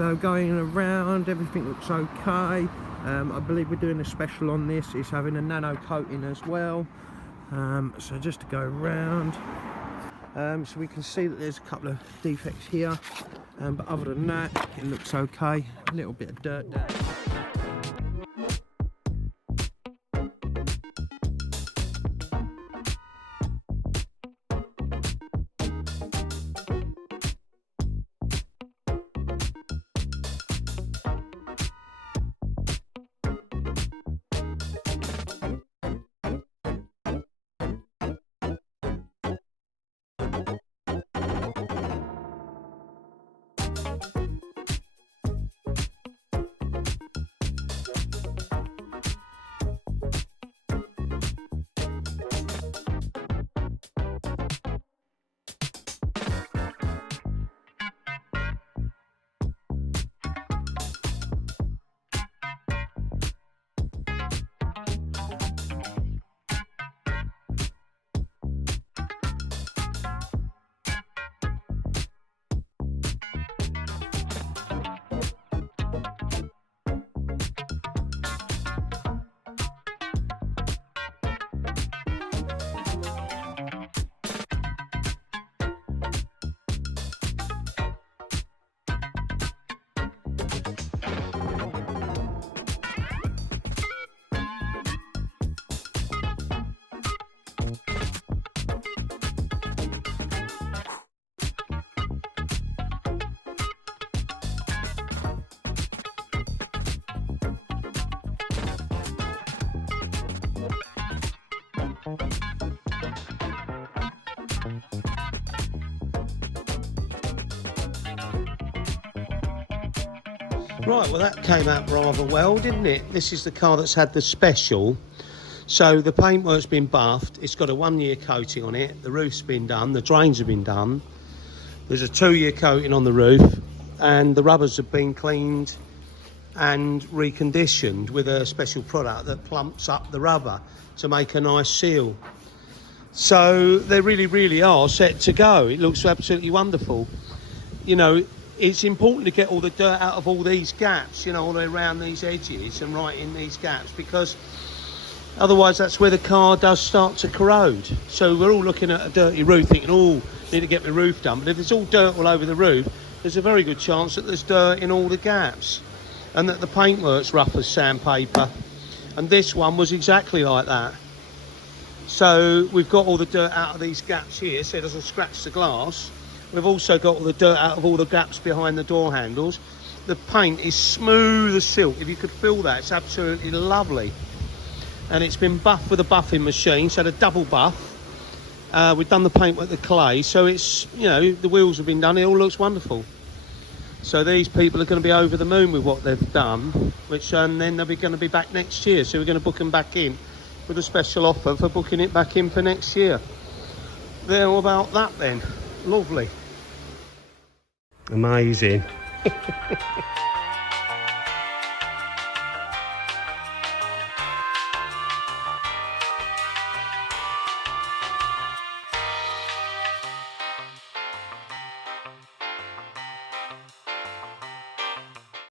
So going around, everything looks okay. I believe we're doing a special on this. It's having a nano coating as well. So just to go around, so we can see that there's a couple of defects here, but other than that it looks okay. A little bit of dirt down. Right, well that came out rather well, didn't it? This is the car that's had the special. So the paintwork's been buffed, it's got a 1-year coating on it, the roof's been done, the drains have been done, there's a 2-year coating on the roof, and the rubbers have been cleaned and reconditioned with a special product that plumps up the rubber to make a nice seal. So they really are set to go. It looks absolutely wonderful. You know, it's important to get all the dirt out of all these gaps, you know, all the way around these edges and right in these gaps, because otherwise that's where the car does start to corrode. So we're all looking at a dirty roof thinking, oh, need to get my roof done. But if it's all dirt all over the roof, there's a very good chance that there's dirt in all the gaps and that the paintwork's rough as sandpaper. And this one was exactly like that. So we've got all the dirt out of these gaps here so it doesn't scratch the glass. We've also got all the dirt out of all the gaps behind the door handles. The paint is smooth as silk. If you could feel that, it's absolutely lovely. And it's been buffed with a buffing machine, so a double buff. We've done the paint with the clay, so it's, you know, the wheels have been done, it all looks wonderful. So these people are going to be over the moon with what they've done, which and then they're going to be back next year. So we're going to book them back in with a special offer for booking it back in for next year. There, all about that then. Lovely. Amazing.